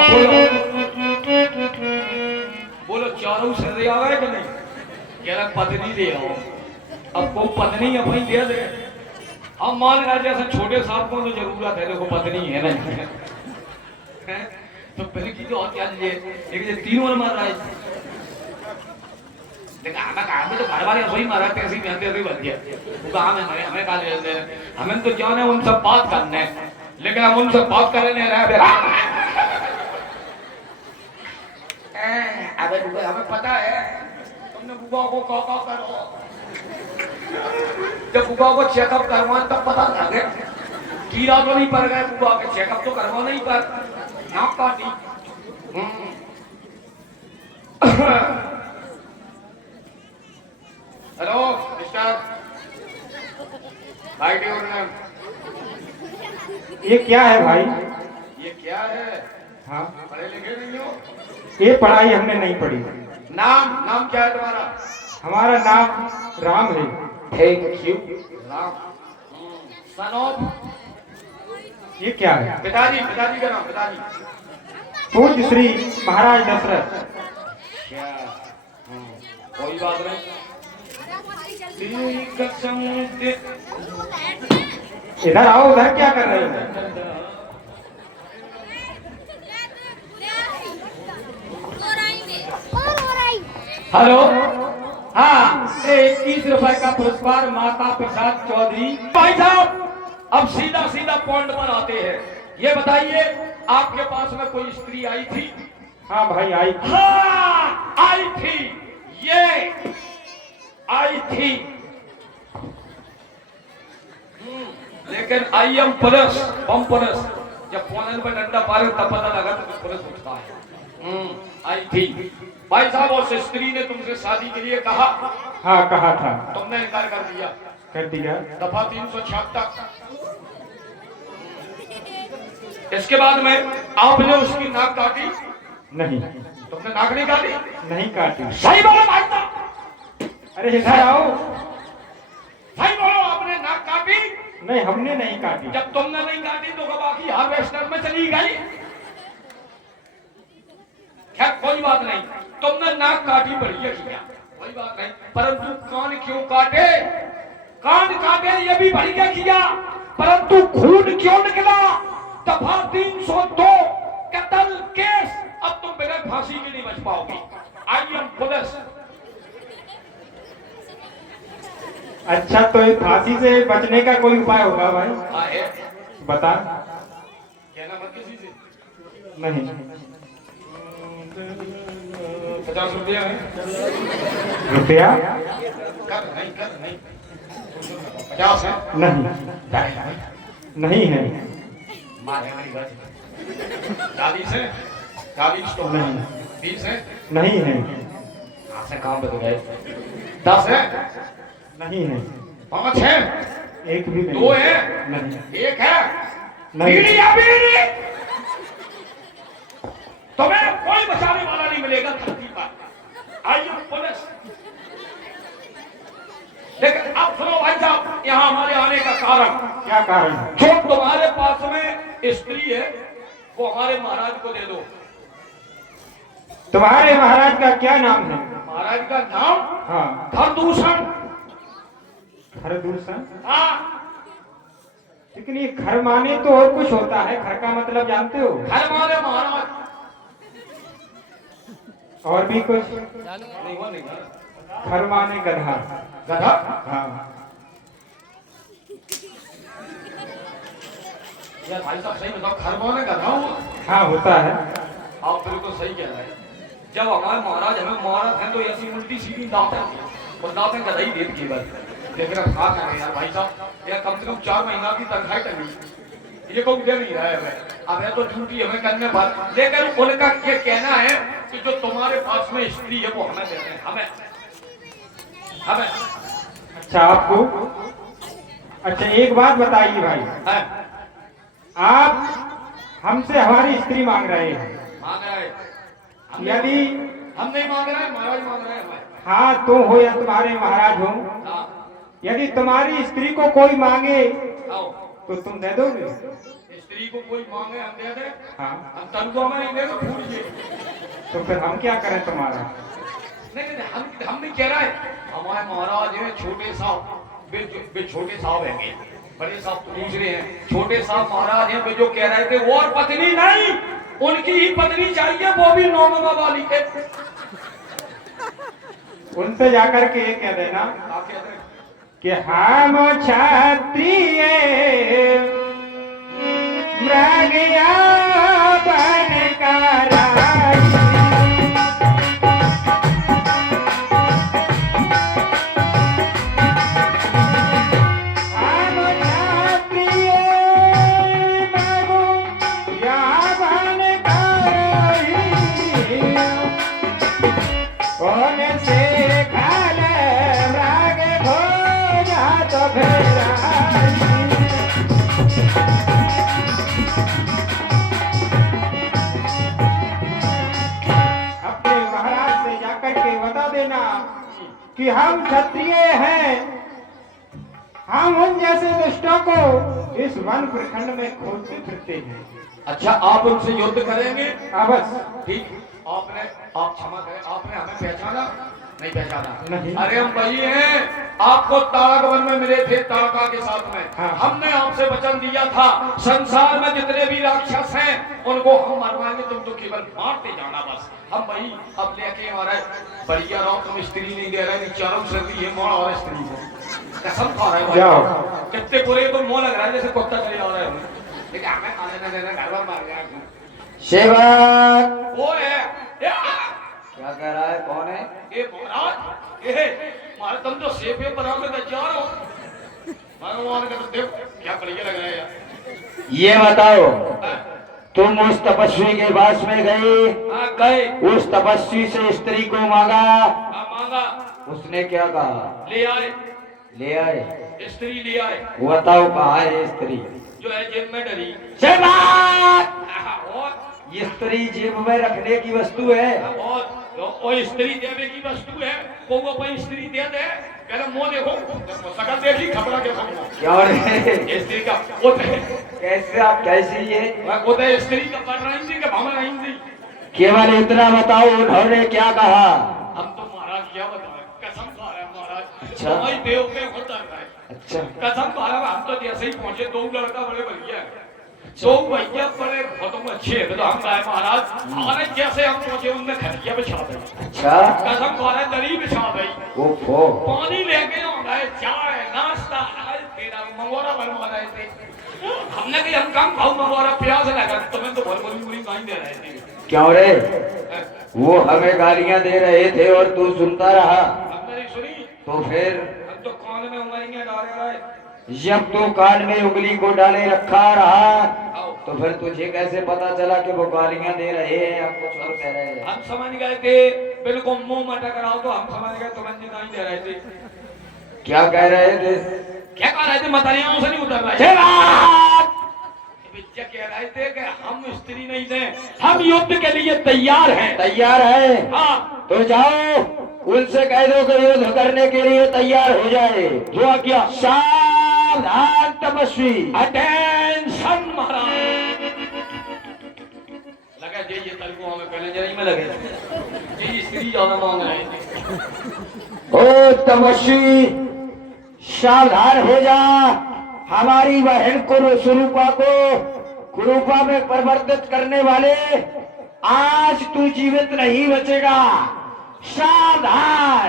अब बोलो चारों से दे आवे कि नहीं? कह रहा पत्नी दे आओ। अब को पत्नी अपनी दे दे। हम मान रहे जैसे छोटे साहब को तो जरूरत है, देखो पत्नी है ना तो पहले की तो और क्या चाहिए? एक जो तीन और मार रहा है, देखा हमें कहा तो घर वाले वही मारा कैसी मेहनत ऐसी बन गया। वो कहा हमें हमें कहा ले हमें तो जाने उनसे बात करने, लेकिन हम उनसे बात करने नहीं रहे। अबे हमें पता है तुमने बुआ को कॉल करो, जब बुआ को चेकअप करवाएं तब पता लगे। कीड़ा तो नहीं पड़ गए बुआ के, चेकअप तो करवा नहीं पर नाक काटी। हेलो मिस्टर भाई, ये क्या है भाई? ये क्या है? हाँ, पढ़े लिखे नहीं हो? ये पढ़ाई हमने नहीं पढ़ी। नाम नाम क्या है तुम्हारा? हमारा नाम राम है। Thank you Ram. Son of? ये क्या है? पिताजी, पिताजी का नाम पिताजी। पूज्य श्री महाराज दशरथ। क्या? कोई बात नहीं। कसम दे। इधर आओ, उधर क्या कर रहे हो? हेलो, हाँ, 21 रुपए का पुरस्कार माता प्रसाद चौधरी। भाई साहब अब सीधा सीधा पॉइंट पर आते हैं। ये बताइए आपके पास में कोई स्त्री आई थी? हाँ भाई आई। हाँ आई थी, ये आई थी। लेकिन I am police, bomb police. जब फोन पे डंडा मारे तब पता लगा तो पुलिस उठता है। आई थी। भाई साहब उस स्त्री ने तुमसे शादी के लिए कहा? हाँ कहा था। तुमने इनकार कर दिया? कर दिया। दफा 376। इसके बाद में आपने उसकी नाक काटी? नहीं। तुमने नाक नहीं काटी? नहीं काटी। सही बोलो भाई साहब। अरे इधर आओ। सही बोलो, आपने नाक काटी? नहीं, हमने नहीं काटी। जब तुमने नहीं काटी तो बाकी हार्वेस्टर में चली गई। खैर कोई बात नहीं, तुमने नाक काटी बढ़िया किया, कोई बात नहीं। परंतु कान क्यों काटे? कान काटे ये भी बढ़िया किया, परंतु खून क्यों निकला? दफा 302 कत्ल केस। अब तुम बगैर फांसी के नहीं बच पाओगी। I am police. अच्छा, तो इस फांसी से बचने का कोई उपाय होगा भाई? हाँ है। बता। बता। कहना मत किसी से। नहीं। 50 रुपया है। रुपया? कर नहीं 50 है? नहीं। नहीं है। मारे मेरी बात। 40 तो नहीं। 20 है? नहीं है। आपसे काम बदल गए। 10 है? नहीं है। 5 है? एक भी नहीं। 2 है? नहीं। 1 है? नहीं। बीड़ी या बीड़ी? तुम्हें कोई बचाने वाला नहीं मिलेगा धरती पर। I am police. लेकिन अब सुनो भाई साहब, यहाँ हमारे आने का कारण। क्या कारण है? जो तुम्हारे पास में स्त्री है वो हमारे महाराज को दे दो। तुम्हारे महाराज का क्या नाम है? महाराज का नाम? हाँ। खरदूषण। खरदूषण? हाँ। लेकिन ये खर माने तो और कुछ होता है। खर का मतलब जानते हो? घर माने महाराज। और भी कुछ? नहीं वो नहीं। खर माने गधा। गधा? हाँ। यार भाई साहब सही बताओ, घर माने गधा हुआ? हाँ होता है। आप बिल्कुल सही कह रहे हैं। जब हमारे महाराज हमें महाराज हैं तो ऐसी उल्टी सीधी दांतें और दांतें गधा ही देती है बस। लेकिन अब खा करें यार भाई साहब, यार कम से कम 4 महीना की तनख्वाही टंगी, ये कोई दे नहीं रहा है हमें। अब है तो ड्यूटी हमें करने पर, लेकिन उनका ये कहना है कि जो तुम्हारे पास में स्त्री है वो हमें देते हैं। हमें हमें अच्छा आपको? अच्छा एक बात बताइए भाई, है आप हमसे हमारी स्त्री मांग रहे हैं। मांग रहे हैं? यदि हम नहीं मांग रहे हैं, महाराज मांग रहे हैं हमें। हाँ तो हो या तुम्हारे महाराज हो, हाँ। यदि तुम्हारी स्त्री को कोई मांगे आओ। तो तुम दे दोगे? स्त्री स्त्री को कोई मांगे हम दे दे, हाँ हम तनख्वाह में नहीं दे तो फूटिए। तो फिर हम क्या करें तुम्हारा? नहीं हम नहीं कह रहा है, हमारे महाराज हैं छोटे साहब, वे छोटे साहब हैं, बड़े साहब दूसरे हैं, छोटे साहब महाराज हैं, वे जो कह रहे थे वो और पत्नी नहीं, उनकी ही पत्नी चाहिए, वो भी 9 नंबर वाली के। उनसे जाकर के ये कह देना आप कहते हैं कि हम क्षत्रिय मृगया बनकर कि हम क्षत्रिय हैं, हम उन जैसे दुष्टों को इस वन प्रखंड में खोजते फिरते हैं। अच्छा आप उनसे युद्ध करेंगे? बस ठीक, आप क्षमा करें, आपने हमें पहचाना नहीं? पहचाना नहीं। अरे हम वही हैं, आपको तारक वन में मिले थे, तारका के साथ में। हाँ। हमने आपसे वचन दिया था संसार में जितने भी राक्षस हैं उनको हम मरवाएंगे, तुम तो केवल मारते जाना बस। हम वही अब लेके हमारे बढ़िया रहो, तुम स्त्री नहीं दे रहे, चारों सर्दी है मोड़ और स्त्री को कसम खा रहे जाओ। भाई, कितने बुरे तो मुंह लग रहा है जैसे कुत्ता चले जा रहे हैं, लेकिन हमें खाने न देना घर मार गया। सेवक वो है क्या कह रहा है? कौन है? ये महाराज, ये मारे तुम तो सेफे बना के जा रहे हो, भगवान का तो देखो क्या बढ़िया लग रहा है यार। ये बताओ, तुम उस तपस्वी के पास में गए, हाँ गए, उस तपस्वी से स्त्री को मांगा, हाँ मांगा, उसने क्या कहा? ले आए, ले आए। स्त्री ले आए। बताओ कहाँ है स्त्री? जो है जेब में डरी। सेवक, और ये स्त्री जेब में रखने की वस्तु है? और स्त्री देने की वस्तु है, को कोई स्त्री दे दे, पहले मुंह देखो, सकल देखी खपड़ा के समझो क्या रे? स्त्री का वो कैसे आप कैसी है? वो स्त्री का पढ़ रही थी कि भावना रही थी। केवल इतना बताओ, उन्होंने क्या कहा? हम तो महाराज क्या बताएं, कसम खा रहे हैं महाराज। अच्छा। हमारी देव पे होता है। अच्छा, कसम खा रहा हूं, हम तो जैसे ही पहुंचे 2 लड़का बड़े बढ़िया है, 2 भैया बड़े बहुत अच्छे है, तो हम कहे महाराज हमारे जैसे हम पहुंचे उनने खटिया बिछा दी। अच्छा, कसम खा रहे दरी बिछा दी, ओफो, पानी लेके आ गए, चाय नाश्ता तेरा मंगोरा बनवा रहे थे। हमने कहा हम कम खाओ मंगोरा, प्यास लगा, तुम्हें तो भर भरी पूरी गाय दे रहे थे। क्यों रे? वो हमें गालियां दे रहे थे और तू सुनता रहा? हमने नहीं सुनी, तो फिर हम तो कान में उंगलियां डाले रहे। जब तू कान में उंगली को डाले रखा रहा, आओ, तो फिर तुझे कैसे पता चला कि वो गालियां दे रहे हैं या कुछ और कह रहे हैं? हम समझ गए थे, बिल्कुल मुंह मटा कराओ तो हम समझ गए तुम्हें गाय दे रहे थे। क्या कह रहे थे? क्या कह रहे थे? मतरियाओं से नहीं उतर रहे सेवक! बच्चे कह रहे थे कि हम स्त्री नहीं थे, हम युद्ध के लिए तैयार हैं। तैयार है? हाँ, तो जाओ उनसे कह दो कि युद्ध करने के लिए तैयार हो जाए। जो आज्ञा। सावधान तपस्वी, अटेंशन महाराज। लगा जे ये तलको हमें पहले जरी में लगे, ये स्त्री ज्यादा मांग रहे थे। ओ तपस्वी, सावधान हो जा। हमारी बहन को सुरूपा को कुरूपा में परिवर्तित करने वाले, आज तू जीवित नहीं बचेगा। सावधान।